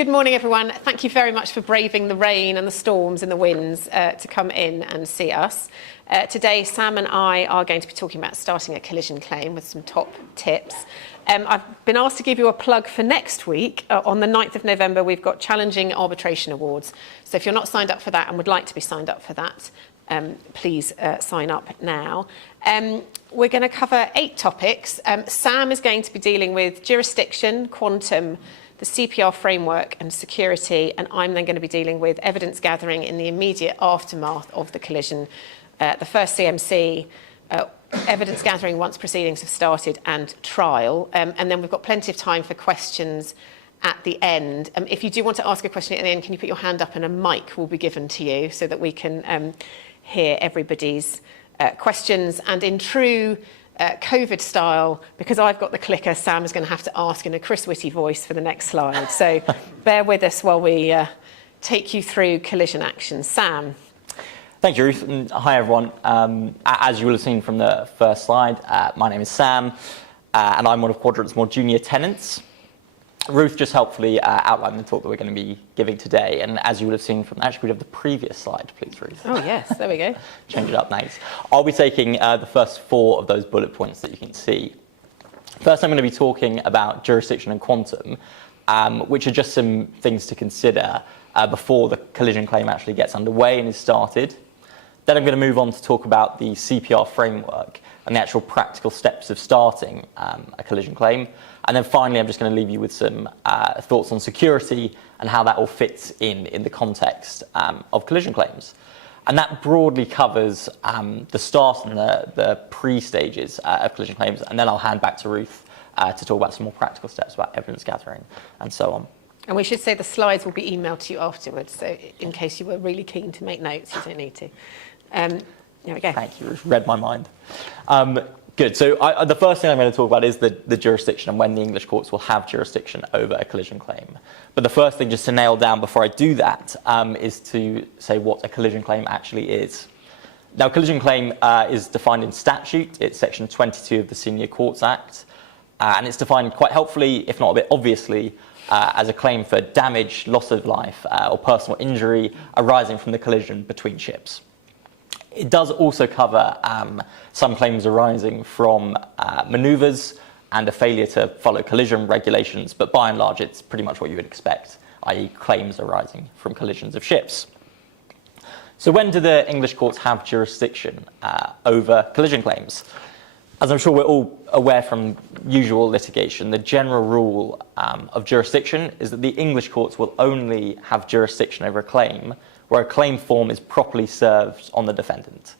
Good morning, everyone. Thank you very much for braving the rain and the storms and the winds to come in and see us. Today, Sam and I are going to be talking about starting a collision claim with some top tips. I've been asked to give you a plug for next week. On the 9th of November, we've got Challenging Arbitration Awards. So if you're not signed up for that and would like to be signed up for that, please sign up now. We're going to cover 8 topics. Sam is going to be dealing with jurisdiction, quantum, the CPR framework and security, and I'm then going to be dealing with evidence gathering in the immediate aftermath of the collision, the first CMC, evidence gathering once proceedings have started, and trial. And then we've got plenty of time for questions at the end. If you do want to ask a question at the end, can you put your hand up and a mic will be given to you so that we can hear everybody's questions. And in true COVID style, because I've got the clicker, Sam is going to have to ask in a Chris Whitty voice for the next slide. So bear with us while we take you through collision action. Sam. Thank you, Ruth. And hi, everyone. As you will have seen from the first slide, my name is Sam, and I'm one of Quadrant's more junior tenants. Ruth just helpfully outlined the talk that we're going to be giving today, and as you would have seen from, actually, we have the previous slide, please, Ruth. Oh, yes, there we go. Change it up, thanks. I'll be taking the first 4 of those bullet points that you can see. First, I'm going to be talking about jurisdiction and quantum, which are just some things to consider before the collision claim actually gets underway and is started. Then I'm going to move on to talk about the CPR framework and the actual practical steps of starting a collision claim. And then finally, I'm just going to leave you with some thoughts on security and how that all fits in the context of collision claims. And that broadly covers the start and the pre-stages of collision claims. And then I'll hand back to Ruth to talk about some more practical steps about evidence gathering and so on. And we should say the slides will be emailed to you afterwards. So in case you were really keen to make notes, you don't need to. There we go. Thank you, Ruth. Read my mind. Good. So the first thing I'm going to talk about is the jurisdiction and when the English courts will have jurisdiction over a collision claim. But the first thing, just to nail down before I do that, is to say what a collision claim actually is. Now, a collision claim is defined in statute. It's section 22 of the Senior Courts Act. And it's defined quite helpfully, if not a bit obviously, as a claim for damage, loss of life, or personal injury arising from the collision between ships. It does also cover some claims arising from manoeuvres and a failure to follow collision regulations, but by and large it's pretty much what you would expect, i.e. claims arising from collisions of ships. So when do the English courts have jurisdiction over collision claims? As I'm sure we're all aware from usual litigation, the general rule of jurisdiction is that the English courts will only have jurisdiction over a claim where a claim form is properly served on the defendant.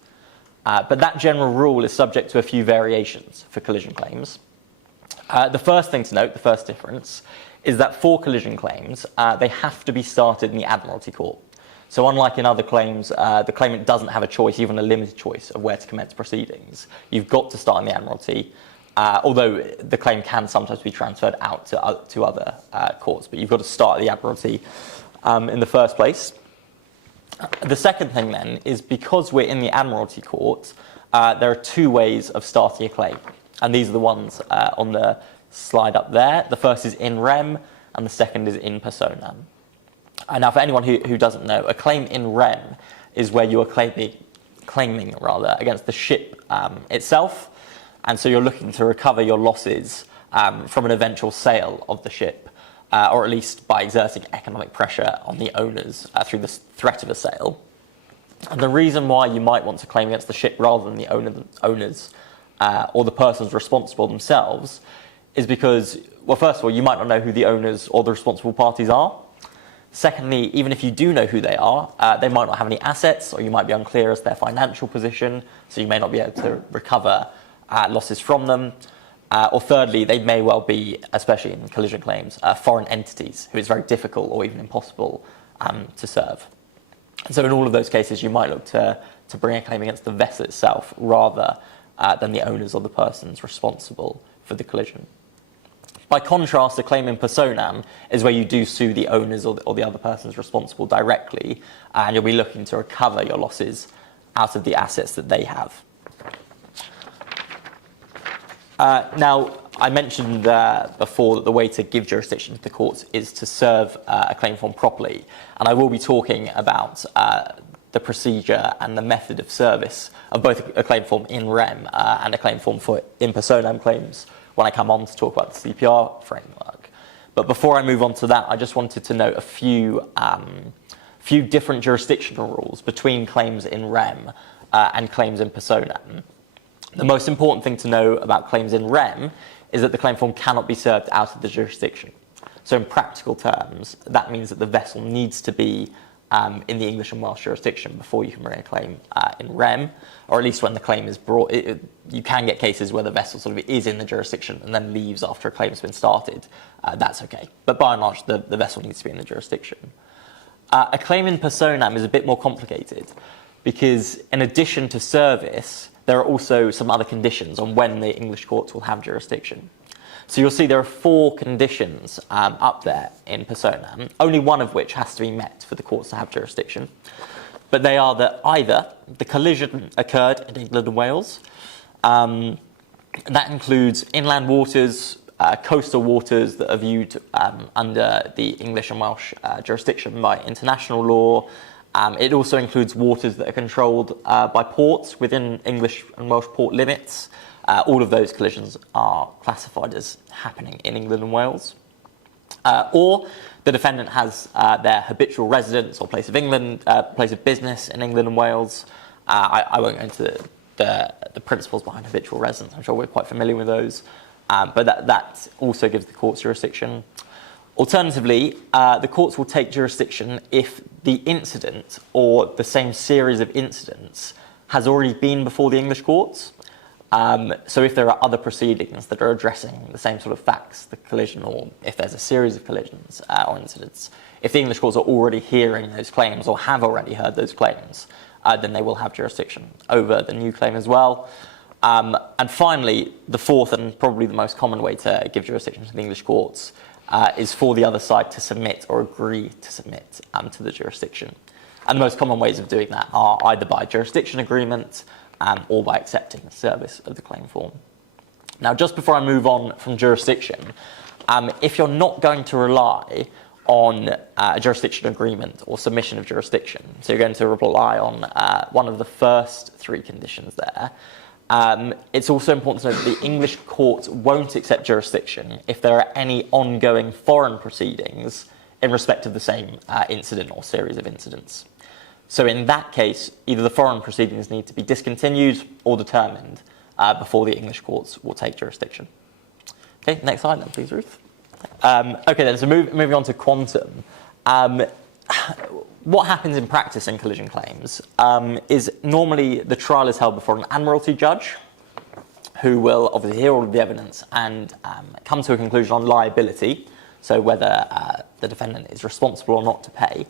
But that general rule is subject to a few variations for collision claims. The first thing to note, the first difference, is that for collision claims, they have to be started in the Admiralty Court. So unlike in other claims, the claimant doesn't have a choice, even a limited choice, of where to commence proceedings. You've got to start in the Admiralty, although the claim can sometimes be transferred out to other courts, but you've got to start at the Admiralty in the first place. The second thing then is because we're in the Admiralty Court, there are 2 ways of starting a claim. And these are the ones on the slide up there. The first is in rem and the second is in personam. Now for anyone who doesn't know, a claim in rem is where you are claiming against the ship itself. And so you're looking to recover your losses from an eventual sale of the ship. Or at least by exerting economic pressure on the owners through the threat of a sale. And the reason why you might want to claim against the ship rather than the owners or the persons responsible themselves is because, well, first of all, you might not know who the owners or the responsible parties are. Secondly, even if you do know who they are, they might not have any assets, or you might be unclear as to their financial position, so you may not be able to recover losses from them. Or thirdly, they may well be, especially in collision claims, foreign entities who it's very difficult or even impossible to serve. And so in all of those cases, you might look to bring a claim against the vessel itself rather than the owners or the persons responsible for the collision. By contrast, a claim in personam is where you do sue the owners or the other persons responsible directly, and you'll be looking to recover your losses out of the assets that they have. Now, I mentioned before that the way to give jurisdiction to the courts is to serve a claim form properly, and I will be talking about the procedure and the method of service of both a claim form in rem and a claim form for in personam claims when I come on to talk about the CPR framework. But before I move on to that, I just wanted to note a few different jurisdictional rules between claims in rem and claims in personam. The most important thing to know about claims in rem is that the claim form cannot be served out of the jurisdiction. So in practical terms, that means that the vessel needs to be in the English and Welsh jurisdiction before you can bring a claim in rem, or at least when the claim is brought. You can get cases where the vessel sort of is in the jurisdiction and then leaves after a claim has been started. That's okay. But by and large, the vessel needs to be in the jurisdiction. A claim in personam is a bit more complicated because in addition to service, there are also some other conditions on when the English courts will have jurisdiction. So you'll see there are 4 conditions up there in personam, only one of which has to be met for the courts to have jurisdiction. But they are that either the collision occurred in England and Wales, that includes inland waters, coastal waters that are viewed under the English and Welsh jurisdiction by international law. It also includes waters that are controlled by ports within English and Welsh port limits. All of those collisions are classified as happening in England and Wales. Or the defendant has their habitual residence or place of business in England and Wales. I won't go into the principles behind habitual residence. I'm sure we're quite familiar with those. But that also gives the courts jurisdiction. Alternatively, the courts will take jurisdiction if the incident or the same series of incidents has already been before the English courts. So if there are other proceedings that are addressing the same sort of facts, the collision, or if there's a series of collisions or incidents, if the English courts are already hearing those claims or have already heard those claims, then they will have jurisdiction over the new claim as well. And finally, the fourth and probably the most common way to give jurisdiction to the English courts is for the other side to submit or agree to submit to the jurisdiction. And the most common ways of doing that are either by jurisdiction agreement or by accepting the service of the claim form. Now, just before I move on from jurisdiction, if you're not going to rely on a jurisdiction agreement or submission of jurisdiction, so you're going to rely on one of the first 3 conditions there, it's also important to note that the English courts won't accept jurisdiction if there are any ongoing foreign proceedings in respect of the same incident or series of incidents. So in that case, either the foreign proceedings need to be discontinued or determined before the English courts will take jurisdiction. Okay, next slide then, please, Ruth. Okay then, so moving on to quantum. What happens in practice in collision claims is normally the trial is held before an admiralty judge who will obviously hear all of the evidence and come to a conclusion on liability, so whether the defendant is responsible or not to pay.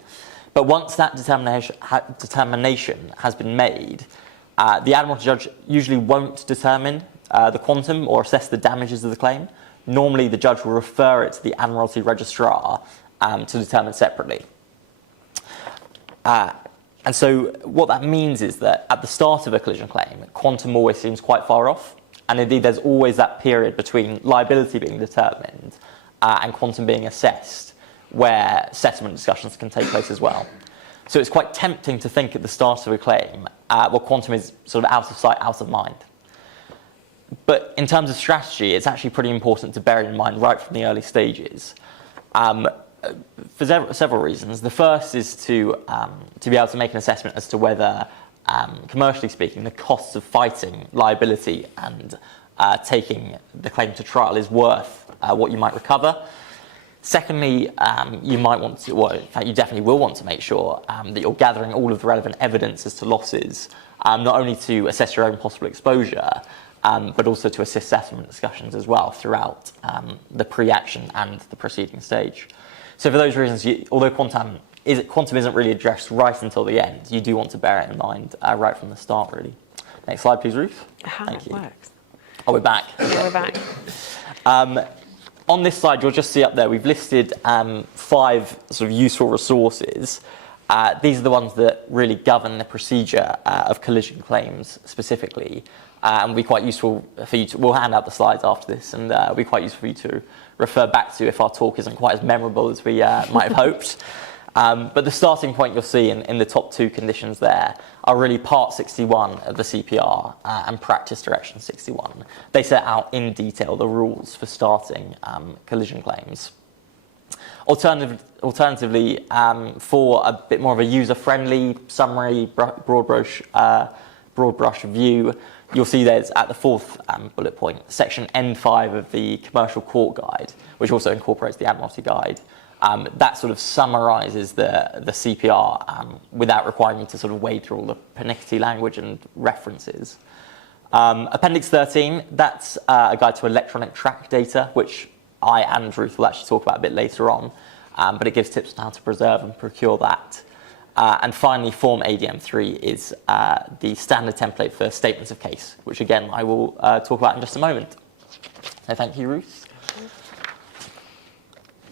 But once that determination has been made, the admiralty judge usually won't determine the quantum or assess the damages of the claim. Normally, the judge will refer it to the admiralty registrar to determine separately. And so what that means is that at the start of a collision claim, quantum always seems quite far off. And indeed, there's always that period between liability being determined and quantum being assessed, where settlement discussions can take place as well. So it's quite tempting to think at the start of a claim, well, quantum is sort of out of sight, out of mind. But in terms of strategy, it's actually pretty important to bear in mind right from the early stages. For several reasons. The first is to be able to make an assessment as to whether, commercially speaking, the costs of fighting liability and taking the claim to trial is worth what you might recover. Secondly, you might want to, well, in fact, you definitely will want to make sure that you're gathering all of the relevant evidence as to losses, not only to assess your own possible exposure, but also to assist settlement discussions as well throughout the pre-action and the proceeding stage. So for those reasons, although quantum isn't really addressed right until the end, you do want to bear it in mind right from the start, really. Next slide, please, Ruth. Thank you. Works. Oh, we're back. Yeah, we're back. On this slide, you'll just see up there, we've listed 5 sort of useful resources. These are the ones that really govern the procedure of collision claims specifically. and will be quite useful for you to, we'll hand out the slides after this, and it'll be quite useful for you to refer back to if our talk isn't quite as memorable as we might have hoped. But the starting point you'll see in the top two conditions there are really part 61 of the CPR and practice direction 61. They set out in detail the rules for starting collision claims. Alternatively, for a bit more of a user-friendly summary, broad brush view, you'll see there's at the fourth bullet point, section N5 of the Commercial Court Guide, which also incorporates the Admiralty Guide. That sort of summarises the CPR without requiring you to sort of wade through all the pernickety language and references. Appendix 13, that's a guide to electronic track data, which I and Ruth will actually talk about a bit later on, but it gives tips on how to preserve and procure that. And finally, Form ADM3 is the standard template for statements of case, which again I will talk about in just a moment. So thank you, Ruth.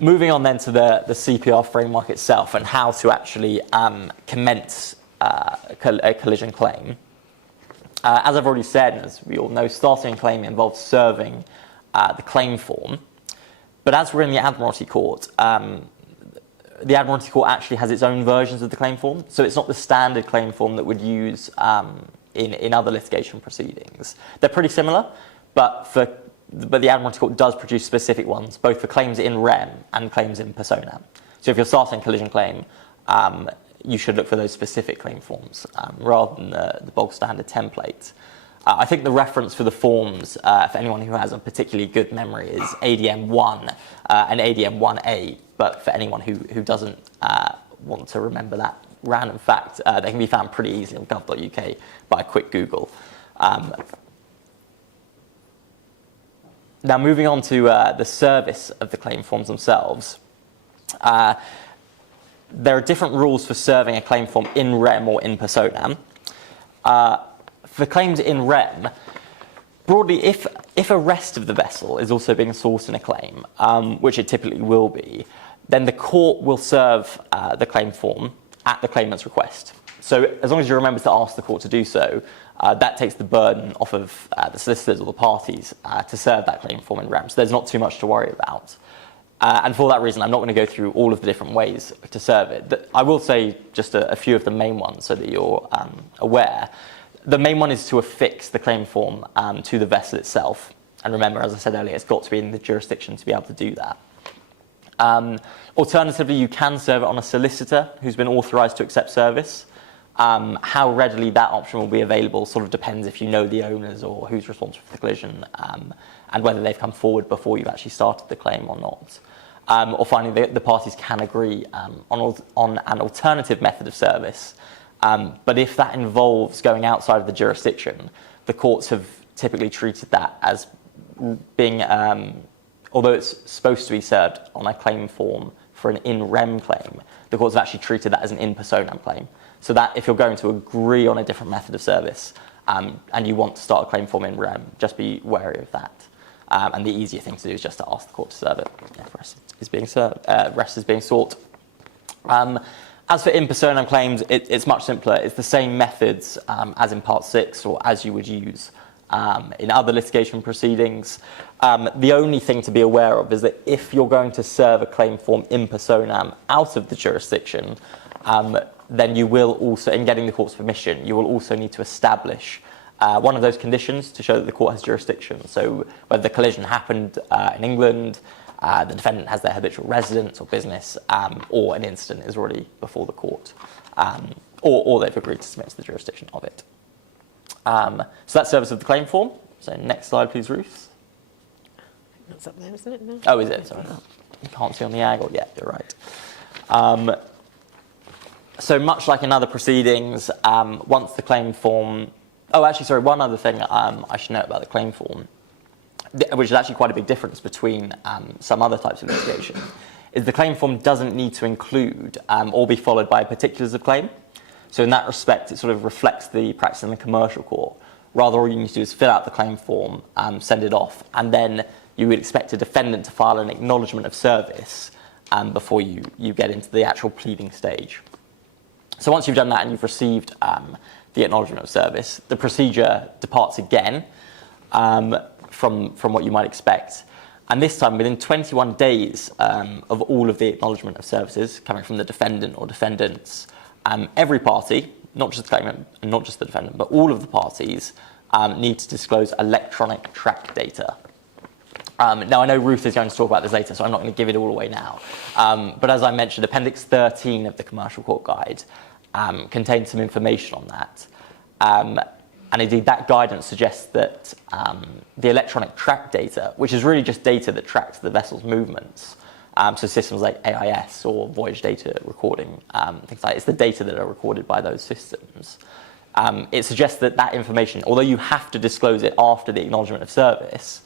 Moving on then to the CPR framework itself and how to actually commence a collision claim. As I've already said, and as we all know, starting a claim involves serving the claim form. But as we're in the Admiralty Court, the Admiralty Court actually has its own versions of the claim form. So it's not the standard claim form that would use in other litigation proceedings. They're pretty similar, but the Admiralty Court does produce specific ones, both for claims in rem and claims in persona. So if you're starting a collision claim, you should look for those specific claim forms rather than the bog standard template. I think the reference for the forms, for anyone who has a particularly good memory, is ADM1 and ADM1A, but for anyone who doesn't want to remember that random fact, they can be found pretty easily on gov.uk by a quick Google. Now, moving on to the service of the claim forms themselves. There are different rules for serving a claim form in rem or in persona. For claims in rem, broadly, if a rest of the vessel is also being sought in a claim, which it typically will be, then the court will serve the claim form at the claimant's request. So as long as you remember to ask the court to do so, that takes the burden off of the solicitors or the parties to serve that claim form in rem. So there's not too much to worry about. And for that reason, I'm not going to go through all of the different ways to serve it. I will say just a few of the main ones so that you're aware. The main one is to affix the claim form to the vessel itself. And remember, as I said earlier, it's got to be in the jurisdiction to be able to do that. Alternatively, you can serve it on a solicitor who's been authorised to accept service. How readily that option will be available sort of depends if you know the owners or who's responsible for the collision and whether they've come forward before you've actually started the claim or not. Or finally, the parties can agree on an alternative method of service. But if that involves going outside of the jurisdiction, the courts have typically treated that as being, although it's supposed to be served on a claim form for an in rem claim, the courts have actually treated that as an in personam claim. So that if you're going to agree on a different method of service and you want to start a claim form in rem, just be wary of that. And the easier thing to do is just to ask the court to serve it if rest is being sought. As for in personam claims, it's much simpler. It's the same methods as in Part 6 or as you would use in other litigation proceedings. The only thing to be aware of is that if you're going to serve a claim form in personam out of the jurisdiction, then you will also, in getting the court's permission, you will also need to establish one of those conditions to show that the court has jurisdiction. So whether the collision happened in England, the defendant has their habitual residence or business, or an incident is already before the court, or they've agreed to submit to the jurisdiction of it. So that's service of the claim form. So next slide, please, Ruth. That's up there, isn't it? No. Oh, is it? Sorry. You can't see on the angle. Yeah, you're right. So much like in other proceedings, once the claim form... Oh, actually, sorry, one other thing I should note about the claim form, which is actually quite a big difference between some other types of litigation, is the claim form doesn't need to include or be followed by particulars of claim. So in that respect, it sort of reflects the practice in the commercial court. Rather, all you need to do is fill out the claim form, send it off, and then you would expect a defendant to file an acknowledgement of service before you get into the actual pleading stage. So once you've done that and you've received the acknowledgement of service, the procedure departs again from what you might expect. And this time, within 21 days of all of the acknowledgement of services coming from the defendant or defendants, every party, not just the claimant and not just the defendant, but all of the parties need to disclose electronic track data. Now, I know Ruth is going to talk about this later, so I'm not going to give it all away now. But as I mentioned, Appendix 13 of the Commercial Court Guide contains some information on that. And indeed, that guidance suggests that the electronic track data, which is really just data that tracks the vessel's movements, so systems like AIS or voyage data recording, things like that, it's the data that are recorded by those systems. It suggests that that information, although you have to disclose it after the acknowledgement of service,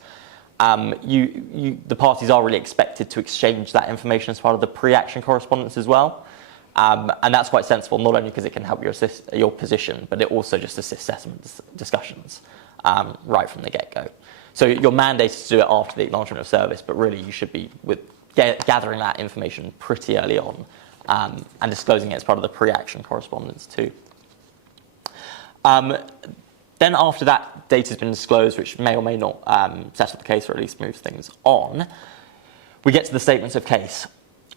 the parties are really expected to exchange that information as part of the pre-action correspondence as well. And that's quite sensible, not only because it can help your position, but it also just assists settlement discussions right from the get-go. So you're mandated to do it after the acknowledgement of service, but really you should be gathering that information pretty early on and disclosing it as part of the pre-action correspondence too. Then after that data's been disclosed, which may or may not settle the case or at least move things on, we get to the statements of case.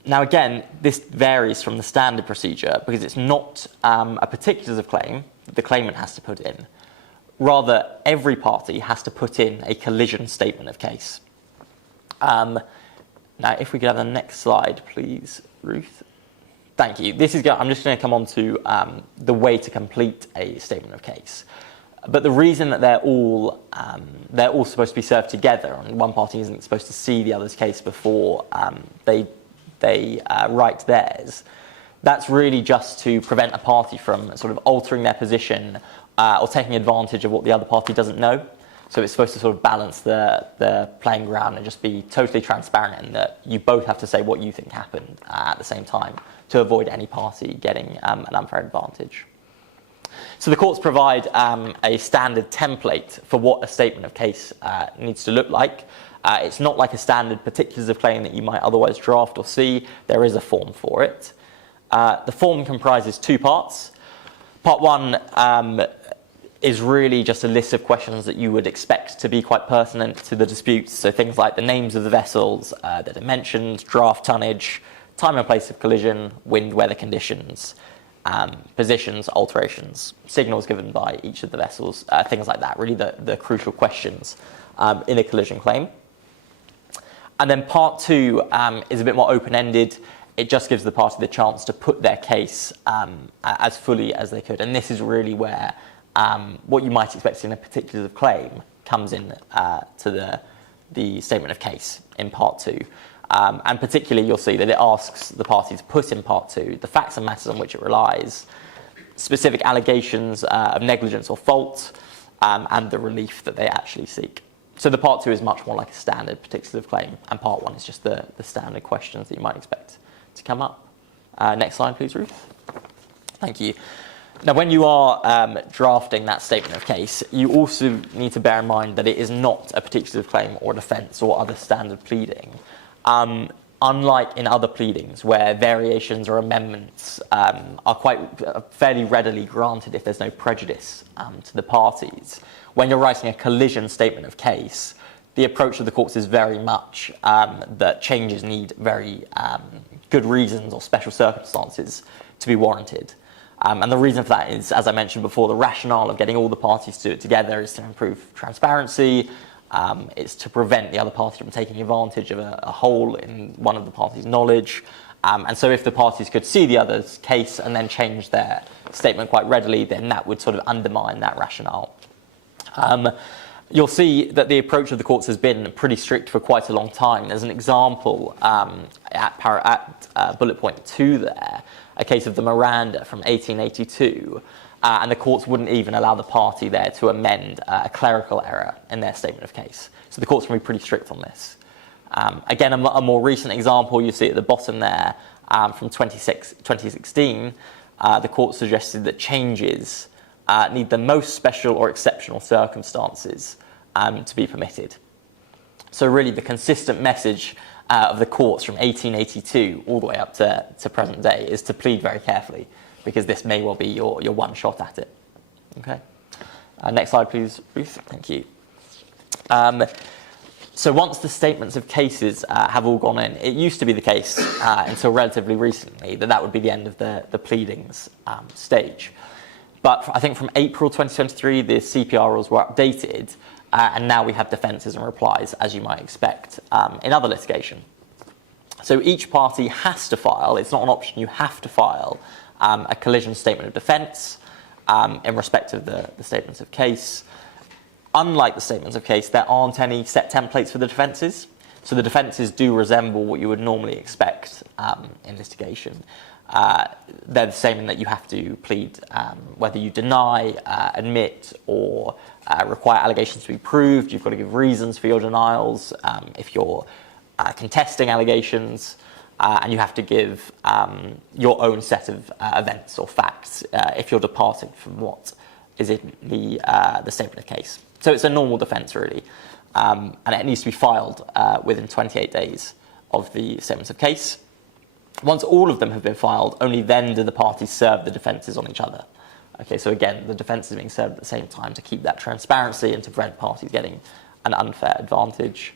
Now again, this varies from the standard procedure because it's not a particulars of claim that the claimant has to put in. Rather, every party has to put in a collision statement of case. Now, if we could have the next slide, please, Ruth. Thank you. I'm just going to come on to the way to complete a statement of case. But the reason that they're all supposed to be served together, and one party isn't supposed to see the other's case before they write theirs, that's really just to prevent a party from sort of altering their position or taking advantage of what the other party doesn't know. So it's supposed to sort of balance the playing ground and just be totally transparent in that you both have to say what you think happened at the same time to avoid any party getting an unfair advantage. So the courts provide a standard template for what a statement of case needs to look like. It's not like a standard particulars of claim that you might otherwise draft or see. There is a form for it. The form comprises two parts. Part one is really just a list of questions that you would expect to be quite pertinent to the disputes. So things like the names of the vessels, the dimensions, draft tonnage, time and place of collision, wind, weather conditions, positions, alterations, signals given by each of the vessels, things like that, really the crucial questions in a collision claim. And then part two is a bit more open-ended. It just gives the party the chance to put their case as fully as they could. And this is really where what you might expect in a particulars of claim comes in to the statement of case in part two. And particularly, you'll see that it asks the party to put in part two the facts and matters on which it relies, specific allegations of negligence or fault, and the relief that they actually seek. So the part two is much more like a standard particulars of claim, and part one is just the standard questions that you might expect to come up. Next slide, please, Ruth. Thank you. Now, when you are drafting that statement of case, you also need to bear in mind that it is not a particulars of claim or defence or other standard pleading. Unlike in other pleadings where variations or amendments are quite fairly readily granted if there's no prejudice to the parties, when you're writing a collision statement of case, the approach of the courts is very much that changes need very good reasons or special circumstances to be warranted. And the reason for that is, as I mentioned before, the rationale of getting all the parties to do it together is to improve transparency. It's to prevent the other party from taking advantage of a hole in one of the parties' knowledge. And so if the parties could see the other's case and then change their statement quite readily, then that would sort of undermine that rationale. You'll see that the approach of the courts has been pretty strict for quite a long time. There's an example at bullet point 2 there, a case of the Miranda from 1882. And the courts wouldn't even allow the party there to amend a clerical error in their statement of case. So the courts can be pretty strict on this. Again, a more recent example you see at the bottom there from 2016, the court suggested that changes need the most special or exceptional circumstances to be permitted. So really the consistent message of the courts from 1882 all the way up to present day is to plead very carefully, because this may well be your one shot at it. Okay. Next slide, please, Ruth. Thank you. So once the statements of cases have all gone in, it used to be the case until relatively recently that would be the end of the pleadings stage. But I think from April 2023, the CPR rules were updated, and now we have defences and replies, as you might expect in other litigation. So each party has to file, it's not an option, you have to file a collision statement of defence in respect of the statements of case. Unlike the statements of case, there aren't any set templates for the defences. So the defences do resemble what you would normally expect in litigation. They're the same in that you have to plead whether you deny, admit, or require allegations to be proved. You've got to give reasons for your denials if you're contesting allegations, and you have to give your own set of events or facts if you're departing from what is in the statement of case. So it's a normal defence, really, and it needs to be filed within 28 days of the statements of case. Once all of them have been filed, only then do the parties serve the defences on each other. Okay, so again, the defence is being served at the same time to keep that transparency and to prevent parties getting an unfair advantage.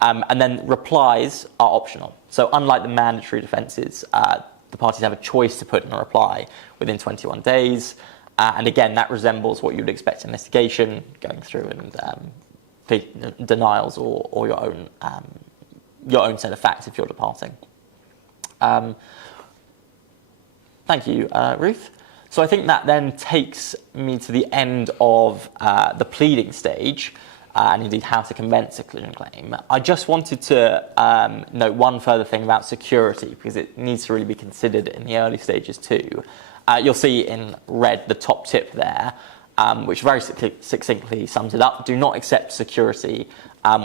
And then replies are optional. So unlike the mandatory defences, the parties have a choice to put in a reply within 21 days. And again, that resembles what you'd expect in litigation, going through and denials or your own set of facts if you're departing. Thank you, Ruth. So I think that then takes me to the end of the pleading stage, and indeed how to commence a collision claim. I just wanted to note one further thing about security, because it needs to really be considered in the early stages too. You'll see in red the top tip there, which very succinctly sums it up. Do not accept security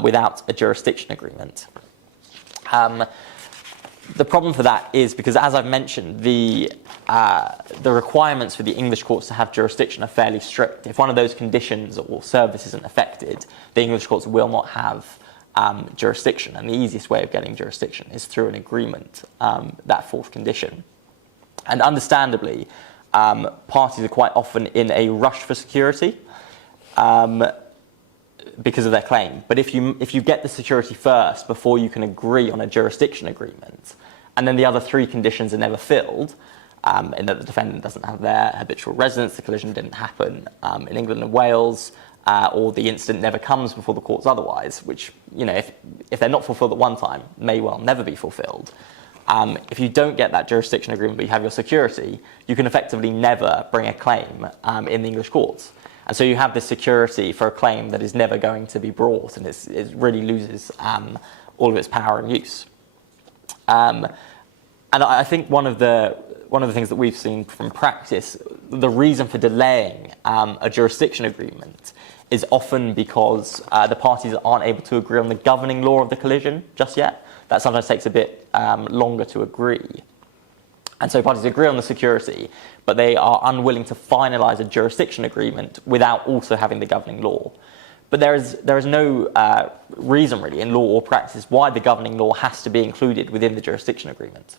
without a jurisdiction agreement. The problem for that is because, as I've mentioned, the requirements for the English courts to have jurisdiction are fairly strict. If one of those conditions or service isn't affected, the English courts will not have jurisdiction. And the easiest way of getting jurisdiction is through an agreement, that fourth condition. And understandably, parties are quite often in a rush for security because of their claim. But if you get the security first before you can agree on a jurisdiction agreement, and then the other three conditions are never filled, in that the defendant doesn't have their habitual residence, the collision didn't happen in England and Wales, or the incident never comes before the courts otherwise, which, you know, if they're not fulfilled at one time, may well never be fulfilled. If you don't get that jurisdiction agreement but you have your security, you can effectively never bring a claim in the English courts. And so you have this security for a claim that is never going to be brought, and it really loses all of its power and use. And I think one of the things that we've seen from practice, the reason for delaying a jurisdiction agreement is often because the parties aren't able to agree on the governing law of the collision just yet. That sometimes takes a bit longer to agree. And so parties agree on the security, but they are unwilling to finalise a jurisdiction agreement without also having the governing law. But there is no reason really in law or practice why the governing law has to be included within the jurisdiction agreement.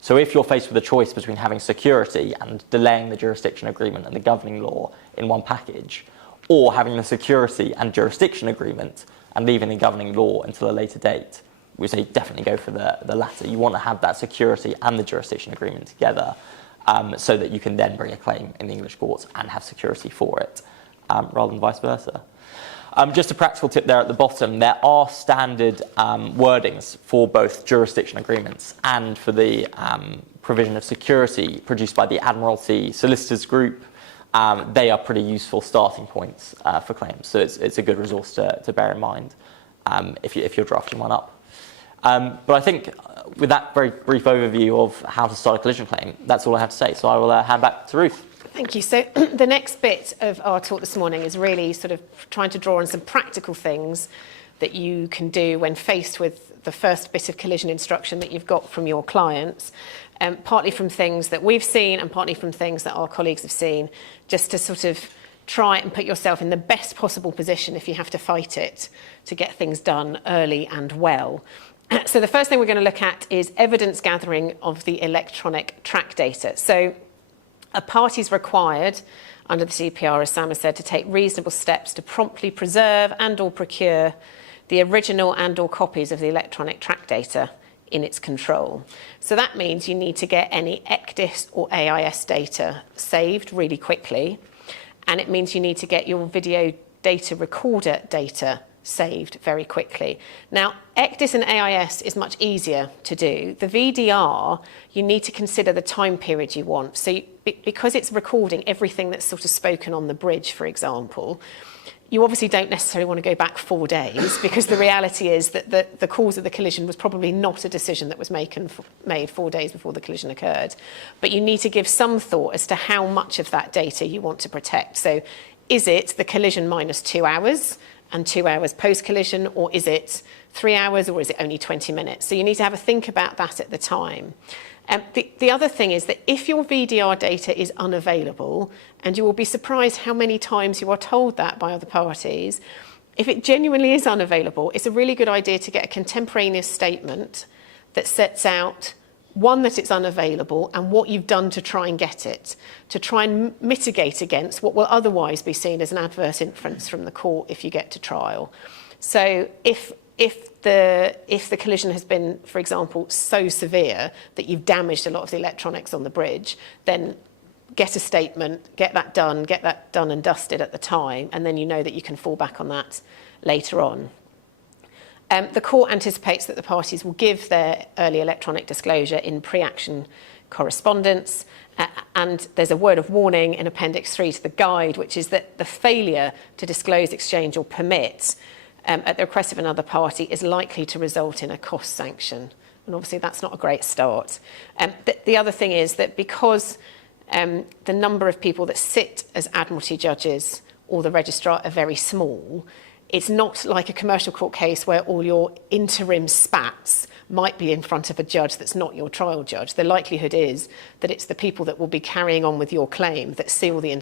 So if you're faced with a choice between having security and delaying the jurisdiction agreement and the governing law in one package, or having the security and jurisdiction agreement and leaving the governing law until a later date, we say definitely go for the latter. You want to have that security and the jurisdiction agreement together so that you can then bring a claim in the English courts and have security for it, rather than vice versa. Just a practical tip there at the bottom, there are standard wordings for both jurisdiction agreements and for the provision of security produced by the Admiralty Solicitors Group. They are pretty useful starting points for claims, so it's a good resource to bear in mind if you're drafting one up. But I think with that very brief overview of how to start a collision claim, that's all I have to say. So I will hand back to Ruth. Thank you. So the next bit of our talk this morning is really sort of trying to draw on some practical things that you can do when faced with the first bit of collision instruction that you've got from your clients, partly from things that we've seen and partly from things that our colleagues have seen, just to sort of try and put yourself in the best possible position if you have to fight it to get things done early and well. So the first thing we're going to look at is evidence gathering of the electronic track data. So a party's required under the CPR, as Sam has said, to take reasonable steps to promptly preserve and or procure the original and or copies of the electronic track data in its control. So that means you need to get any ECDIS or AIS data saved really quickly, and it means you need to get your video data recorder data saved very quickly. Now, ECDIS and AIS is much easier to do. The VDR, you need to consider the time period you want. So because it's recording everything that's sort of spoken on the bridge, for example, you obviously don't necessarily want to go back 4 days, because the reality is that the cause of the collision was probably not a decision that was made 4 days before the collision occurred. But you need to give some thought as to how much of that data you want to protect. So is it the collision minus 2 hours and 2 hours post-collision, or is it 3 hours, or is it only 20 minutes? So you need to have a think about that at the time. The other thing is that if your VDR data is unavailable, and you will be surprised how many times you are told that by other parties, if it genuinely is unavailable, it's a really good idea to get a contemporaneous statement that sets out, one, that it's unavailable and what you've done to try and get it, to try and mitigate against what will otherwise be seen as an adverse inference from the court if you get to trial. So if the collision has been, for example, so severe that you've damaged a lot of the electronics on the bridge, then get a statement, get that done and dusted at the time, and then you know that you can fall back on that later on. The court anticipates that the parties will give their early electronic disclosure in pre-action correspondence, and there's a word of warning in Appendix 3 to the guide, which is that the failure to disclose, exchange or permit at the request of another party is likely to result in a cost sanction. And obviously that's not a great start. The other thing is that because the number of people that sit as Admiralty judges or the registrar are very small, it's not like a commercial court case where all your interim spats might be in front of a judge that's not your trial judge. The likelihood is that it's the people that will be carrying on with your claim that see all the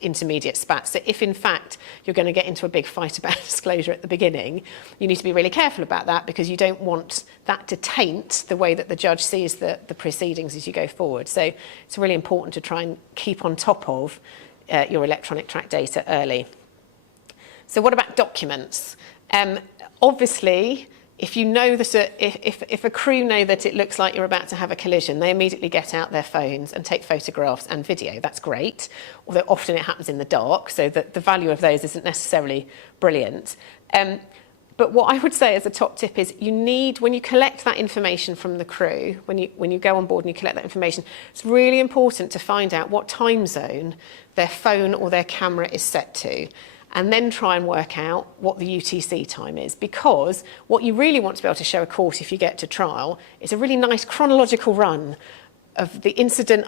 intermediate spats. So if in fact you're going to get into a big fight about disclosure at the beginning, you need to be really careful about that, because you don't want that to taint the way that the judge sees the proceedings as you go forward. So it's really important to try and keep on top of your electronic track data early. So what about documents? Obviously, if you know that if a crew know that it looks like you're about to have a collision, they immediately get out their phones and take photographs and video. That's great, although often it happens in the dark, so that the value of those isn't necessarily brilliant. But what I would say as a top tip is you need, when you collect that information from the crew, when you go on board and you collect that information, it's really important to find out what time zone their phone or their camera is set to, and then try and work out what the UTC time is. Because what you really want to be able to show a court if you get to trial is a really nice chronological run of the incident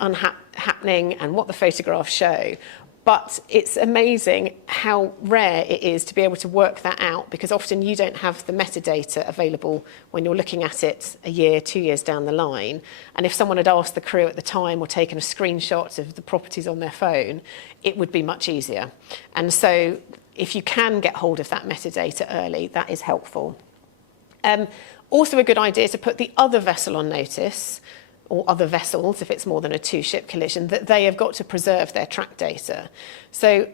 happening and what the photographs show. But it's amazing how rare it is to be able to work that out, because often you don't have the metadata available when you're looking at it a year, 2 years down the line. And if someone had asked the crew at the time or taken a screenshot of the properties on their phone, it would be much easier. And so if you can get hold of that metadata early, that is helpful. Also a good idea to put the other vessel on notice, or other vessels, if it's more than a 2-ship collision, that they have got to preserve their track data. So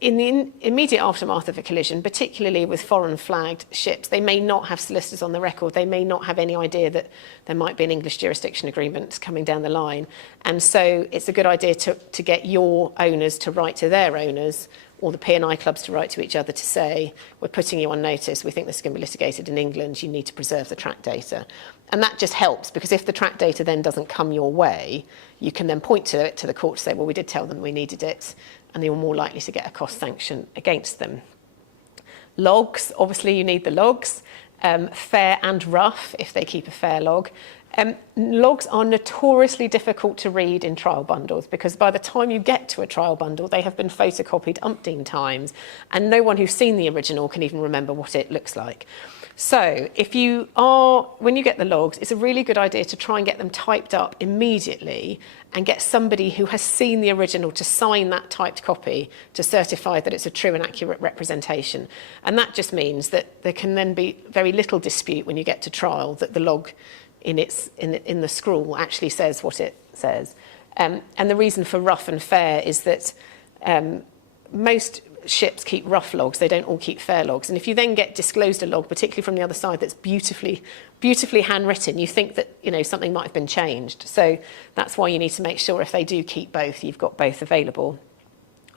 in the immediate aftermath of a collision, particularly with foreign flagged ships, they may not have solicitors on the record. They may not have any idea that there might be an English jurisdiction agreement coming down the line. And so it's a good idea to get your owners to write to their owners, or the P&I clubs to write to each other to say, we're putting you on notice, we think this is going to be litigated in England, you need to preserve the track data. And that just helps, because if the track data then doesn't come your way, you can then point to it to the court to say, well, we did tell them we needed it, and you're more likely to get a cost sanction against them. Logs, obviously you need the logs, fair and rough if they keep a fair log. Logs are notoriously difficult to read in trial bundles, because by the time you get to a trial bundle, they have been photocopied umpteen times, and no one who's seen the original can even remember what it looks like. So when you get the logs, it's a really good idea to try and get them typed up immediately and get somebody who has seen the original to sign that typed copy to certify that it's a true and accurate representation. And that just means that there can then be very little dispute when you get to trial that the log in the scrawl actually says what it says. And the reason for rough and fair is that most ships keep rough logs, they don't all keep fair logs. And if you then get disclosed a log, particularly from the other side, that's beautifully handwritten, you think that, you know, something might have been changed. So that's why you need to make sure if they do keep both, you've got both available.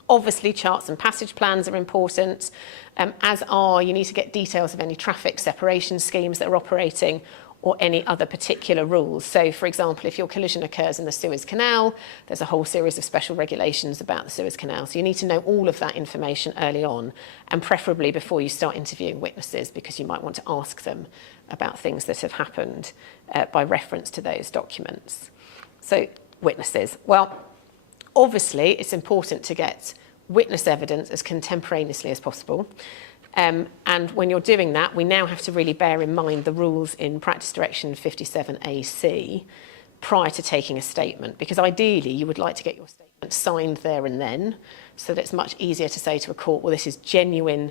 Obviously, charts and passage plans are important, you need to get details of any traffic separation schemes that are operating or any other particular rules. So, for example, if your collision occurs in the Suez Canal, there's a whole series of special regulations about the Suez Canal. So you need to know all of that information early on, and preferably before you start interviewing witnesses, because you might want to ask them about things that have happened by reference to those documents. So, witnesses. Well, obviously, it's important to get witness evidence as contemporaneously as possible. And when you're doing that, we now have to really bear in mind the rules in Practice Direction 57AC prior to taking a statement, because ideally you would like to get your statement signed there and then, so that it's much easier to say to a court, well, this is genuine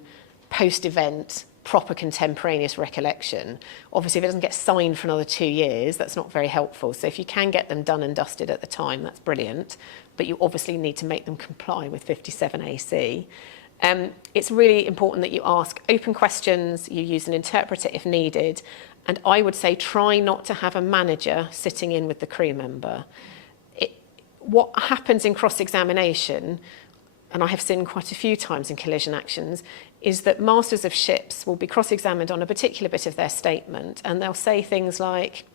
post-event, proper contemporaneous recollection. Obviously, if it doesn't get signed for another 2 years, that's not very helpful. So if you can get them done and dusted at the time, that's brilliant. But you obviously need to make them comply with 57AC. It's really important that you ask open questions, you use an interpreter if needed, and I would say try not to have a manager sitting in with the crew member. What happens in cross-examination, and I have seen quite a few times in collision actions, is that masters of ships will be cross-examined on a particular bit of their statement, and they'll say things like,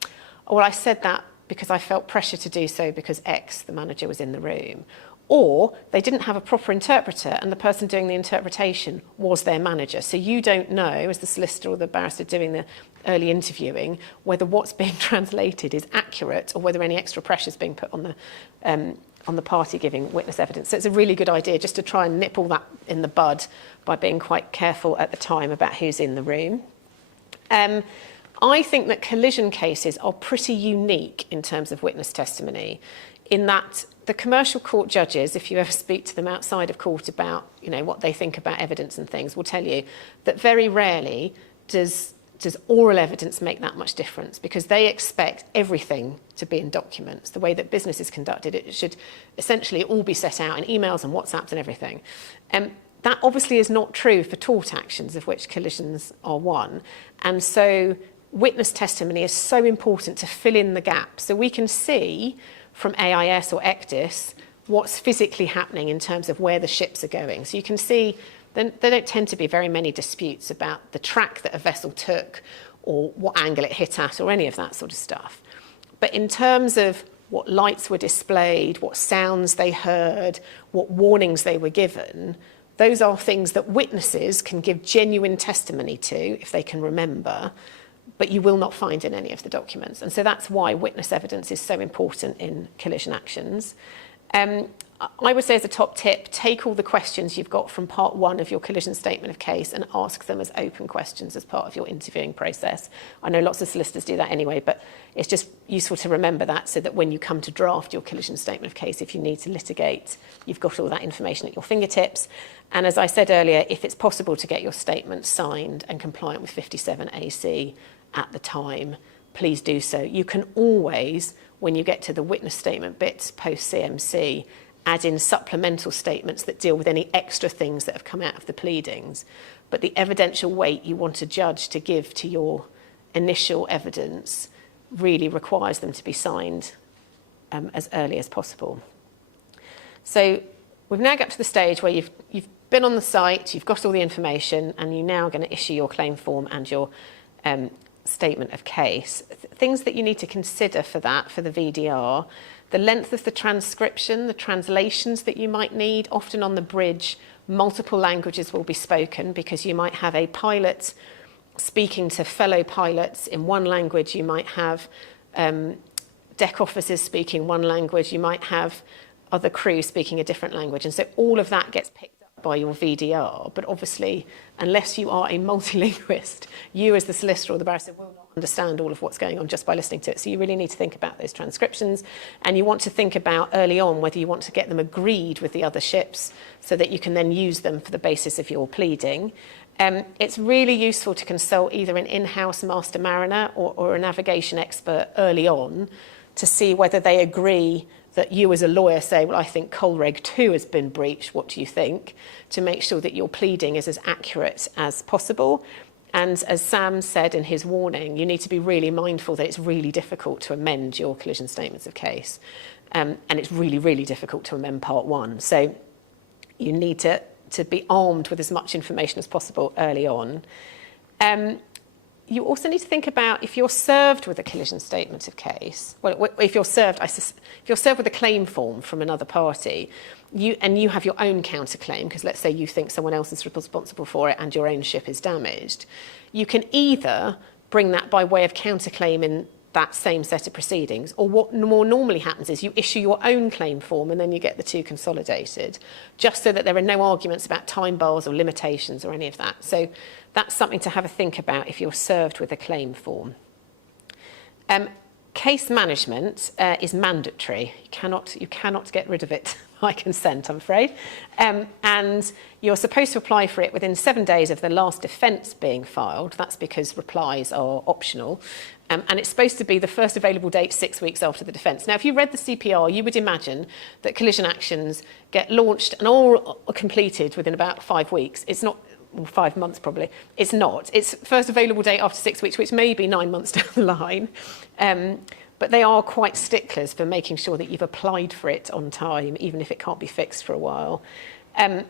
oh, well, I said that because I felt pressure to do so because X, the manager, was in the room. Or they didn't have a proper interpreter and the person doing the interpretation was their manager. So you don't know, as the solicitor or the barrister doing the early interviewing, whether what's being translated is accurate or whether any extra pressure is being put on the party giving witness evidence. So it's a really good idea just to try and nip all that in the bud by being quite careful at the time about who's in the room. I think that collision cases are pretty unique in terms of witness testimony, in that the commercial court judges, if you ever speak to them outside of court about, you know, what they think about evidence and things, will tell you that very rarely does oral evidence make that much difference, because they expect everything to be in documents. The way that business is conducted, it should essentially all be set out in emails and WhatsApps and everything. That obviously is not true for tort actions, of which collisions are one. And so witness testimony is so important to fill in the gaps. So we can see from AIS or ECDIS what's physically happening in terms of where the ships are going. So you can see there don't tend to be very many disputes about the track that a vessel took or what angle it hit at or any of that sort of stuff. But in terms of what lights were displayed, what sounds they heard, what warnings they were given, those are things that witnesses can give genuine testimony to if they can remember, but you will not find in any of the documents. And so that's why witness evidence is so important in collision actions. I would say as a top tip, take all the questions you've got from part 1 of your collision statement of case and ask them as open questions as part of your interviewing process. I know lots of solicitors do that anyway, but it's just useful to remember that, so that when you come to draft your collision statement of case, if you need to litigate, you've got all that information at your fingertips. And as I said earlier, if it's possible to get your statement signed and compliant with 57AC at the time, please do so. You can always, when you get to the witness statement bits post-CMC, add in supplemental statements that deal with any extra things that have come out of the pleadings. But the evidential weight you want a judge to give to your initial evidence really requires them to be signed as early as possible. So we've now got to the stage where you've been on the site, you've got all the information, and you're now going to issue your claim form and your statement of case. Things that you need to consider for that, for the VDR: the length of the transcription, the translations that you might need. Often on the bridge, multiple languages will be spoken, because you might have a pilot speaking to fellow pilots in one language, you might have deck officers speaking one language, you might have other crew speaking a different language. And so all of that gets picked up by your VDR. But obviously, unless you are a multilinguist, you as the solicitor or the barrister will not understand all of what's going on just by listening to it. So you really need to think about those transcriptions, and you want to think about early on whether you want to get them agreed with the other ships so that you can then use them for the basis of your pleading. It's really useful to consult either an in-house master mariner or a navigation expert early on to see whether they agree that you as a lawyer say, well, I think Colreg 2 has been breached, what do you think? To make sure that your pleading is as accurate as possible. And as Sam said in his warning, you need to be really mindful that it's really difficult to amend your collision statements of case. And it's really, really difficult to amend Part 1. So you need to be armed with as much information as possible early on. You also need to think about if you're served with a collision statement of case, well, if you're served with a claim form from another party, you have your own counterclaim, because let's say you think someone else is responsible for it and your own ship is damaged, you can either bring that by way of counterclaim in that same set of proceedings, or what more normally happens is you issue your own claim form and then you get the two consolidated, just so that there are no arguments about time bars or limitations or any of that. So that's something to have a think about if you're served with a claim form. Case management is mandatory. You cannot get rid of it by consent, I'm afraid. And you're supposed to apply for it within 7 days of the last defence being filed. That's because replies are optional. And it's supposed to be the first available date 6 weeks after the defence. Now, if you read the CPR, you would imagine that collision actions get launched and all are completed within about 5 weeks. It's not, well, 5 months probably. It's not. It's first available date after 6 weeks, which may be 9 months down the line. But they are quite sticklers for making sure that you've applied for it on time, even if it can't be fixed for a while. You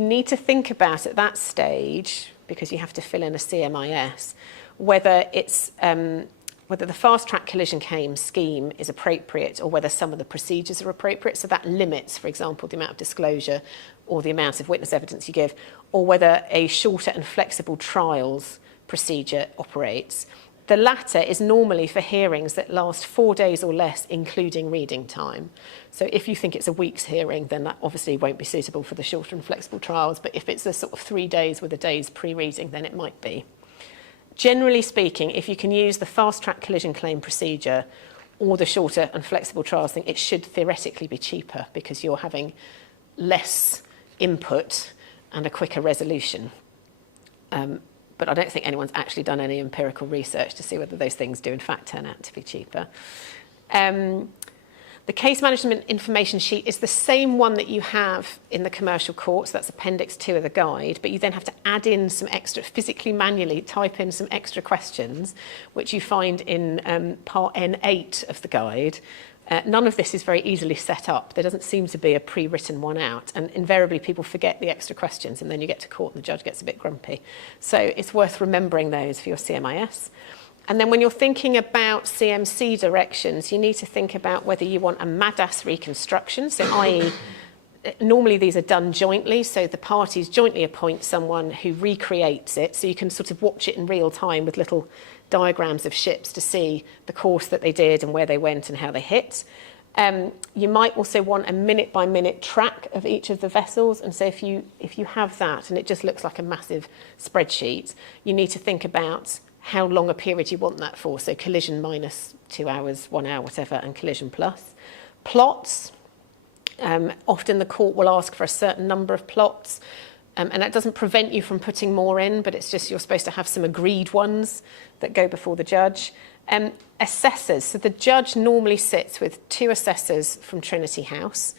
need to think about at that stage, because you have to fill in a CMIS, whether the fast track collision claim scheme is appropriate or whether some of the procedures are appropriate. So that limits, for example, the amount of disclosure or the amount of witness evidence you give, or whether a shorter and flexible trials procedure operates. The latter is normally for hearings that last 4 days or less, including reading time. So if you think it's a week's hearing, then that obviously won't be suitable for the shorter and flexible trials. But if it's a sort of 3 days with a day's pre-reading, then it might be. Generally speaking, if you can use the fast-track collision claim procedure or the shorter and flexible trials thing, it should theoretically be cheaper because you're having less input and a quicker resolution. But I don't think anyone's actually done any empirical research to see whether those things do in fact turn out to be cheaper. The case management information sheet is the same one that you have in the commercial courts. That's Appendix 2 of the guide, but you then have to add in some extra, physically, manually type in some extra questions, which you find in Part N8 of the guide. None of this is very easily set up. There doesn't seem to be a pre-written one out, and invariably people forget the extra questions and then you get to court and the judge gets a bit grumpy. So it's worth remembering those for your CMIS. And then when you're thinking about CMC directions, you need to think about whether you want a MADAS reconstruction, so i.e. normally these are done jointly, so the parties jointly appoint someone who recreates it, so you can sort of watch it in real time with little diagrams of ships to see the course that they did and where they went and how they hit. You might also want a minute-by-minute track of each of the vessels, and so if you have that and it just looks like a massive spreadsheet, you need to think about how long a period you want that for, so collision minus 2 hours, 1 hour, whatever, and collision plus. Plots, often the court will ask for a certain number of plots, and that doesn't prevent you from putting more in, but it's just you're supposed to have some agreed ones that go before the judge. Assessors, so the judge normally sits with 2 assessors from Trinity House,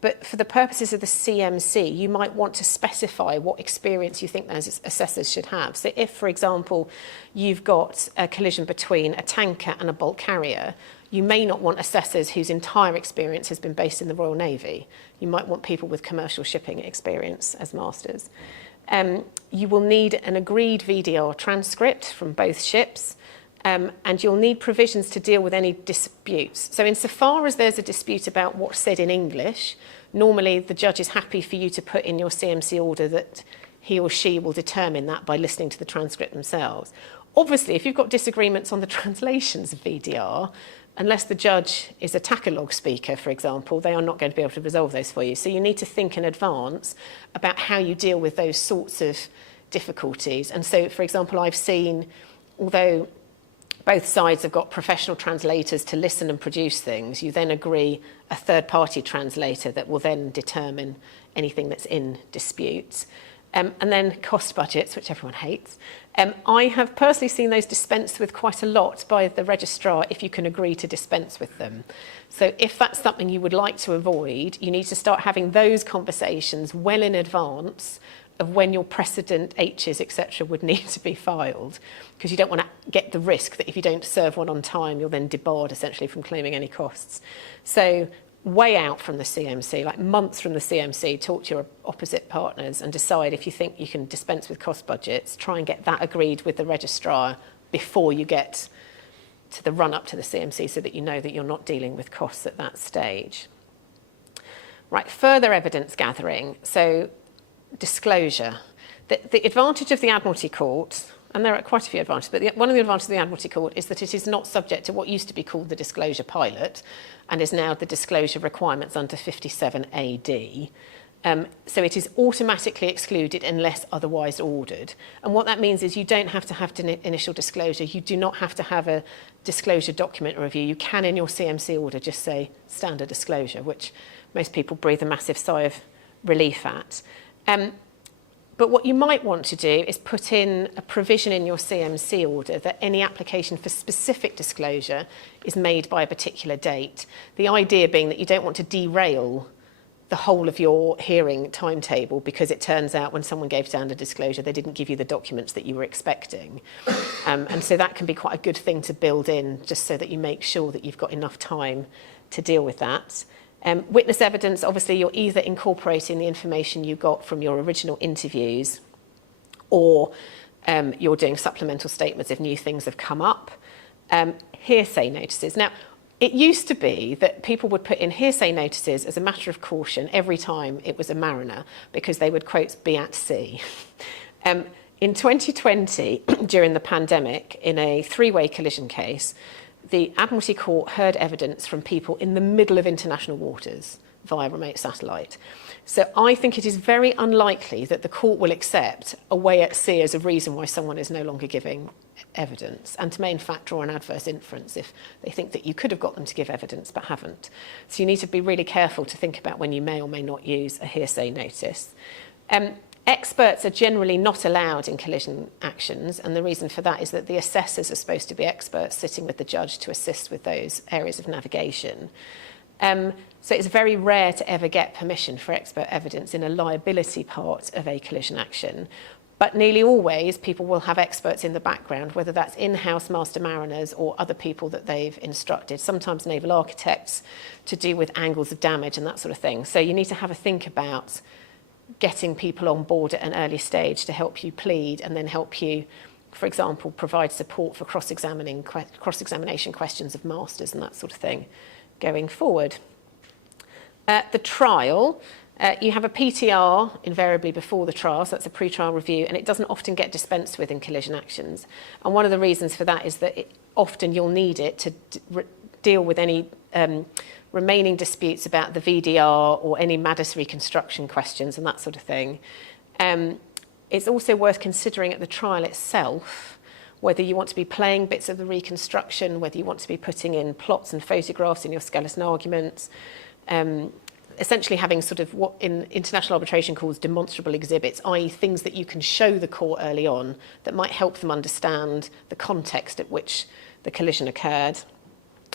but for the purposes of the CMC, you might want to specify what experience you think those assessors should have. So if, for example, you've got a collision between a tanker and a bulk carrier, you may not want assessors whose entire experience has been based in the Royal Navy. You might want people with commercial shipping experience as masters. You will need an agreed VDR transcript from both ships, and you'll need provisions to deal with any disputes. So insofar as there's a dispute about what's said in English, normally the judge is happy for you to put in your CMC order that he or she will determine that by listening to the transcript themselves. Obviously, if you've got disagreements on the translations of VDR, unless the judge is a Tagalog speaker, for example, they are not going to be able to resolve those for you. So you need to think in advance about how you deal with those sorts of difficulties. And so, for example, I've seen, although both sides have got professional translators to listen and produce things, you then agree a third-party translator that will then determine anything that's in dispute. And then cost budgets, which everyone hates. I have personally seen those dispensed with quite a lot by the registrar if you can agree to dispense with them. So if that's something you would like to avoid, you need to start having those conversations well in advance of when your precedent H's, etc., would need to be filed, because you don't want to get the risk that if you don't serve one on time, you're then debarred essentially from claiming any costs. So way out from the CMC, like months from the CMC, talk to your opposite partners and decide if you think you can dispense with cost budgets. Try and get that agreed with the registrar before you get to the run up to the CMC, so that you know that you're not dealing with costs at that stage. Right, further evidence gathering. So disclosure. The advantage of the Admiralty Court, and there are quite a few advantages, but one of the advantages of the Admiralty Court is that it is not subject to what used to be called the disclosure pilot and is now the disclosure requirements under 57 AD. So it is automatically excluded unless otherwise ordered. And what that means is you don't have to have initial disclosure. You do not have to have a disclosure document review. You can, in your CMC order, just say standard disclosure, which most people breathe a massive sigh of relief at. But what you might want to do is put in a provision in your CMC order that any application for specific disclosure is made by a particular date. The idea being that you don't want to derail the whole of your hearing timetable because it turns out when someone gave standard disclosure, they didn't give you the documents that you were expecting. And so that can be quite a good thing to build in, just so that you make sure that you've got enough time to deal with that. Witness evidence, obviously you're either incorporating the information you got from your original interviews, or you're doing supplemental statements if new things have come up. Hearsay notices. Now, it used to be that people would put in hearsay notices as a matter of caution every time it was a mariner, because they would, quote, be at sea. In 2020, during the pandemic, in a three-way collision case, the Admiralty Court heard evidence from people in the middle of international waters via remote satellite. So I think it is very unlikely that the court will accept away at sea as a reason why someone is no longer giving evidence, and to may in fact draw an adverse inference if they think that you could have got them to give evidence but haven't. So you need to be really careful to think about when you may or may not use a hearsay notice. Experts are generally not allowed in collision actions, and the reason for that is that the assessors are supposed to be experts sitting with the judge to assist with those areas of navigation. So it's very rare to ever get permission for expert evidence in a liability part of a collision action. But nearly always, people will have experts in the background, whether that's in-house master mariners or other people that they've instructed, sometimes naval architects, to do with angles of damage and that sort of thing. So you need to have a think about getting people on board at an early stage to help you plead, and then help you, for example, provide support for cross-examination questions of masters and that sort of thing going forward. The trial, you have a PTR invariably before the trial, so that's a pre-trial review, and it doesn't often get dispensed with in collision actions. And one of the reasons for that is that often you'll need it to deal with any remaining disputes about the VDR or any MADIS reconstruction questions and that sort of thing. It's also worth considering at the trial itself whether you want to be playing bits of the reconstruction, whether you want to be putting in plots and photographs in your skeleton arguments, essentially having sort of what in international arbitration calls demonstrable exhibits, i.e. things that you can show the court early on that might help them understand the context at which the collision occurred.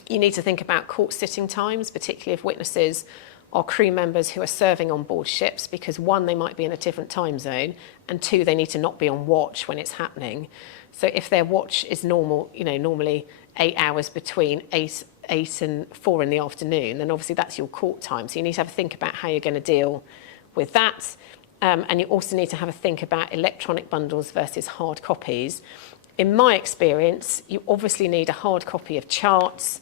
You need to think about court sitting times, particularly if witnesses are crew members who are serving on board ships, because one, they might be in a different time zone, and two, they need to not be on watch when it's happening. So if their watch is normal, normally 8 hours between 8 and 4 in the afternoon, then obviously that's your court time. So you need to have a think about how you're going to deal with that. And you also need to have a think about electronic bundles versus hard copies. In my experience, you obviously need a hard copy of charts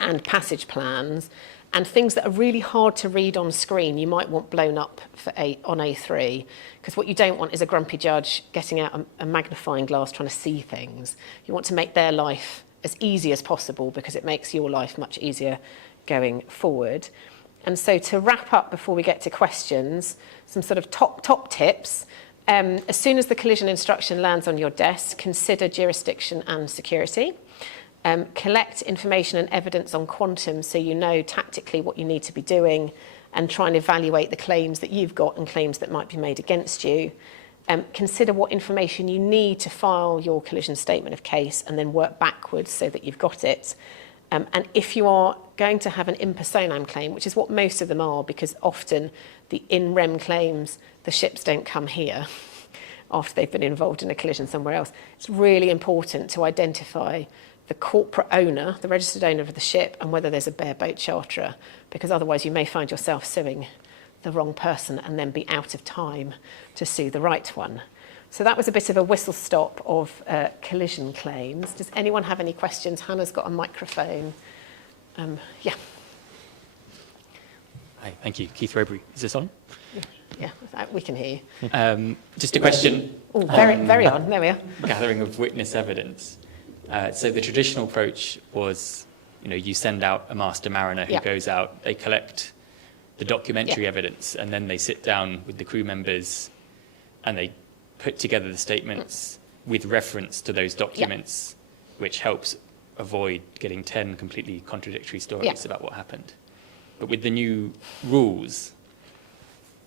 and passage plans, and things that are really hard to read on screen you might want blown up on A3, because what you don't want is a grumpy judge getting out a magnifying glass trying to see things. You want to make their life as easy as possible, because it makes your life much easier going forward. And so to wrap up before we get to questions, some sort of top tips. As soon as the collision instruction lands on your desk, consider jurisdiction and security. Collect information and evidence on quantum so you know tactically what you need to be doing, and try and evaluate the claims that you've got and claims that might be made against you. Consider what information you need to file your collision statement of case and then work backwards so that you've got it. And if you are going to have an in personam claim, which is what most of them are, because often the in rem claims, the ships don't come here after they've been involved in a collision somewhere else, it's really important to identify the corporate owner, the registered owner of the ship, and whether there's a bareboat charterer, because otherwise you may find yourself suing the wrong person and then be out of time to sue the right one. So that was a bit of a whistle stop of collision claims. Does anyone have any questions? Hannah's got a microphone. Yeah. Hi, thank you. Keith Robury. Is this on? Yeah, we can hear you. Just a question. Oh, very on. There we are. Gathering of witness evidence. So the traditional approach was, you send out a master mariner who goes out, they collect the documentary evidence, and then they sit down with the crew members and they put together the statements with reference to those documents, which helps avoid getting 10 completely contradictory stories about what happened. But with the new rules,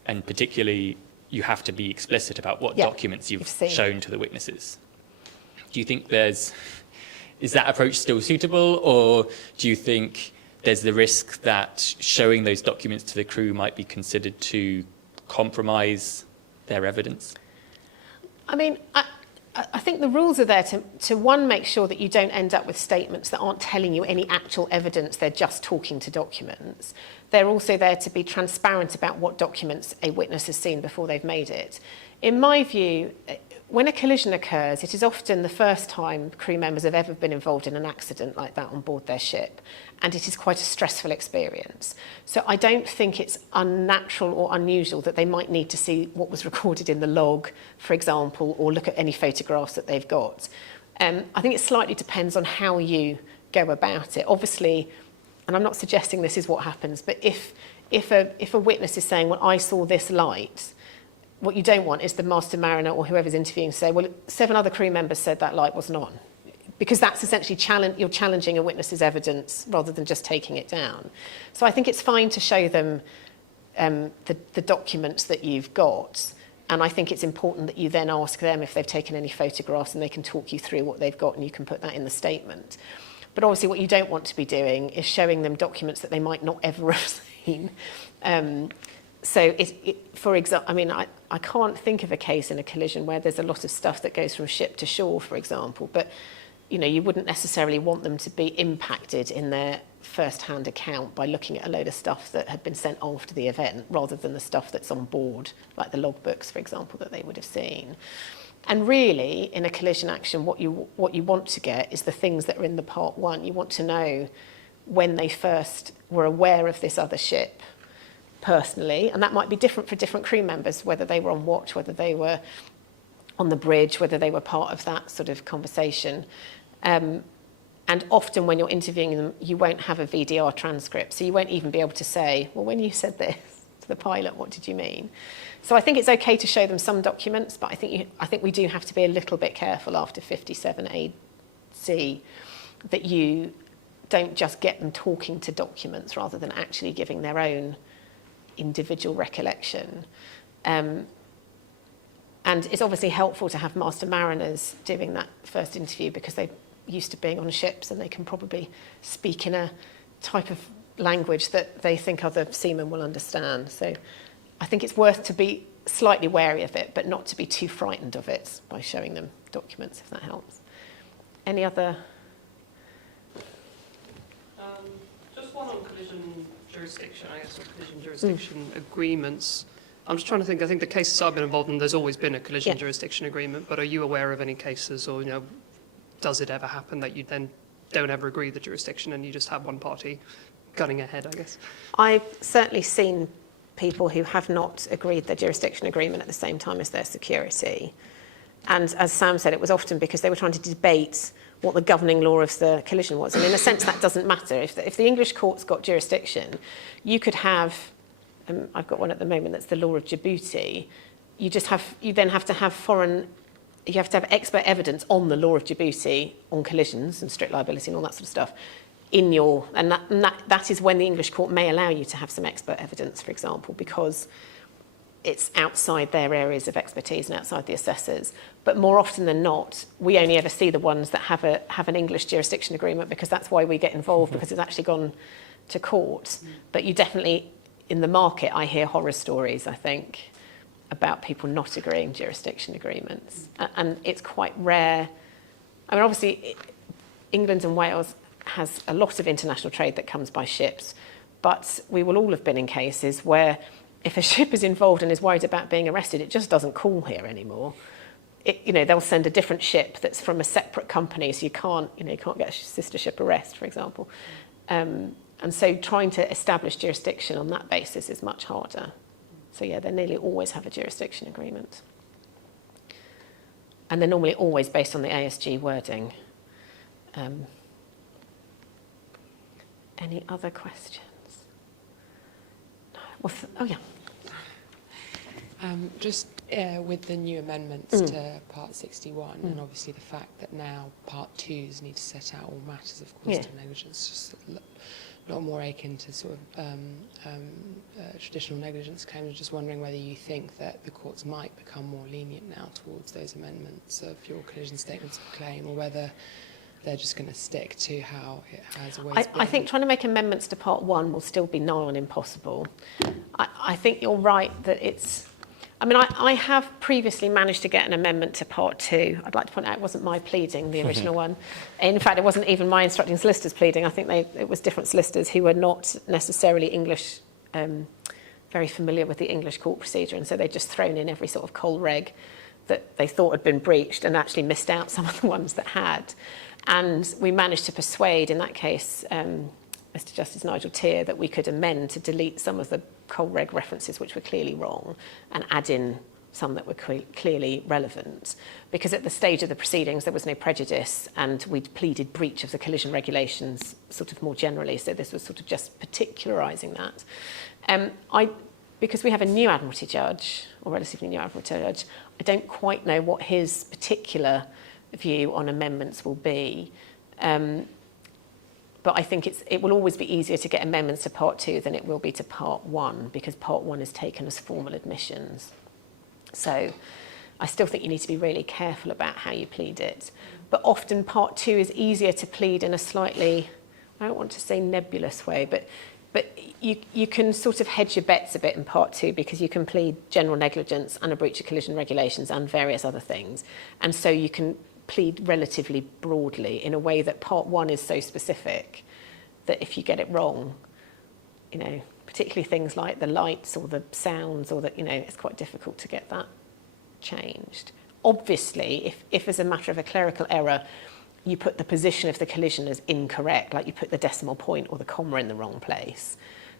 and particularly you have to be explicit about what documents you've shown to the witnesses, do you think is that approach still suitable, or do you think there's the risk that showing those documents to the crew might be considered to compromise their evidence? I mean, I think the rules are there to one, make sure that you don't end up with statements that aren't telling you any actual evidence, they're just talking to documents. They're also there to be transparent about what documents a witness has seen before they've made it. In my view, when a collision occurs, it is often the first time crew members have ever been involved in an accident like that on board their ship, and it is quite a stressful experience. So I don't think it's unnatural or unusual that they might need to see what was recorded in the log, for example, or look at any photographs that they've got. I think it slightly depends on how you go about it. Obviously, and I'm not suggesting this is what happens, but if a witness is saying, well, I saw this light, what you don't want is the master mariner or whoever's interviewing say, well, 7 other crew members said that light wasn't on. Because that's essentially you're challenging a witness's evidence rather than just taking it down. So I think it's fine to show them the documents that you've got. And I think it's important that you then ask them if they've taken any photographs, and they can talk you through what they've got and you can put that in the statement. But obviously what you don't want to be doing is showing them documents that they might not ever have seen. So, for example, I mean, I can't think of a case in a collision where there's a lot of stuff that goes from ship to shore, for example, but you wouldn't necessarily want them to be impacted in their first-hand account by looking at a load of stuff that had been sent after the event rather than the stuff that's on board, like the logbooks, for example, that they would have seen. And really, in a collision action, what you want to get is the things that are in the part 1. You want to know when they first were aware of this other ship personally, and that might be different for different crew members, whether they were on watch, whether they were on the bridge, whether they were part of that sort of conversation. And often when you're interviewing them, you won't have a VDR transcript, so you won't even be able to say, well, when you said this to the pilot, what did you mean? So I think it's okay to show them some documents, but I think we do have to be a little bit careful after 57AC that you don't just get them talking to documents rather than actually giving their own individual recollection. And it's obviously helpful to have master mariners doing that first interview because they're used to being on ships and they can probably speak in a type of language that they think other seamen will understand. So I think it's worth to be slightly wary of it, but not to be too frightened of it by showing them documents, if that helps. Any other? Just one on collision jurisdiction, I guess, or collision jurisdiction agreements. I'm just trying to think, I think the cases I've been involved in, there's always been a collision jurisdiction agreement, but are you aware of any cases or, does it ever happen that you then don't ever agree the jurisdiction and you just have one party gunning ahead, I guess? I've certainly seen people who have not agreed their jurisdiction agreement at the same time as their security. And as Sam said, it was often because they were trying to debate what the governing law of the collision was. And in a sense, that doesn't matter. If the English court's got jurisdiction, you could have, I've got one at the moment that's the law of Djibouti. You then have to have expert evidence on the law of Djibouti on collisions and strict liability and all that sort of stuff in your, and that is when the English court may allow you to have some expert evidence, for example, because it's outside their areas of expertise and outside the assessors. But more often than not, we only ever see the ones that have an English jurisdiction agreement, because that's why we get involved, because it's actually gone to court. But you definitely, in the market, I hear horror stories, I think, about people not agreeing jurisdiction agreements. And it's quite rare. I mean, obviously, England and Wales has a lot of international trade that comes by ships, but we will all have been in cases where if a ship is involved and is worried about being arrested, it just doesn't call here anymore. They'll send a different ship that's from a separate company, so you can't get a sister ship arrest, for example. And so trying to establish jurisdiction on that basis is much harder. So yeah, they nearly always have a jurisdiction agreement. And they're normally always based on the ASG wording. Any other questions? No. Well, oh yeah. Just with the new amendments to Part 61, and obviously the fact that now Part 2s need to set out all matters of causative negligence, just a lot more akin to sort of traditional negligence claims. I'm just wondering whether you think that the courts might become more lenient now towards those amendments of your collision statements of claim, or whether they're just going to stick to how it has always been. I think trying to make amendments to Part 1 will still be nigh on impossible. I think you're right that it's... I mean, I have previously managed to get an amendment to Part 2. I'd like to point out it wasn't my pleading, the original one. In fact, it wasn't even my instructing solicitors pleading. I think it was different solicitors who were not necessarily English, very familiar with the English court procedure, and so they'd just thrown in every sort of col reg that they thought had been breached and actually missed out some of the ones that had. And we managed to persuade, in that case, Mr. Justice Nigel Tier, that we could amend to delete some of the col reg references which were clearly wrong and add in some that were clearly relevant. Because at the stage of the proceedings, there was no prejudice, and we'd pleaded breach of the collision regulations sort of more generally. So this was sort of just particularising that. Because we have a new Admiralty judge, or relatively new Admiralty judge, I don't quite know what his particular view on amendments will be. But I think it will always be easier to get amendments to Part 2 than it will be to Part 1, because Part 1 is taken as formal admissions. So I still think you need to be really careful about how you plead it. But often Part 2 is easier to plead in a slightly, I don't want to say nebulous way, but you can sort of hedge your bets a bit in Part 2, because you can plead general negligence and a breach of collision regulations and various other things. And so you can plead relatively broadly in a way that Part 1 is so specific that if you get it wrong, particularly things like the lights or the sounds, or that, it's quite difficult to get that changed. Obviously, if as a matter of a clerical error, you put the position of the collision as incorrect, like you put the decimal point or the comma in the wrong place,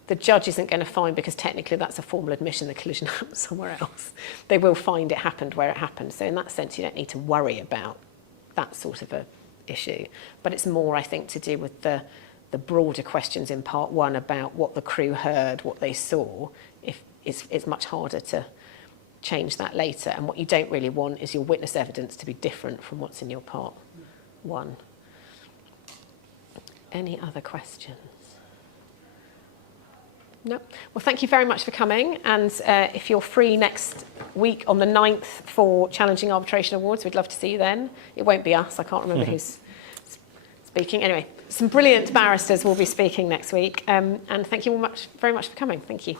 the judge isn't going to find, because technically that's a formal admission, the collision happened somewhere else. They will find it happened where it happened. So in that sense, you don't need to worry about that sort of a issue. But it's more, I think, to do with the broader questions in Part 1 about what the crew heard, what they saw. It's much harder to change that later. And what you don't really want is your witness evidence to be different from what's in your Part 1. Any other questions? No. Well, thank you very much for coming. And if you're free next week on the 9th for Challenging Arbitration Awards, we'd love to see you then. It won't be us. I can't remember who's speaking. Anyway, some brilliant barristers will be speaking next week. And thank you all very much for coming. Thank you.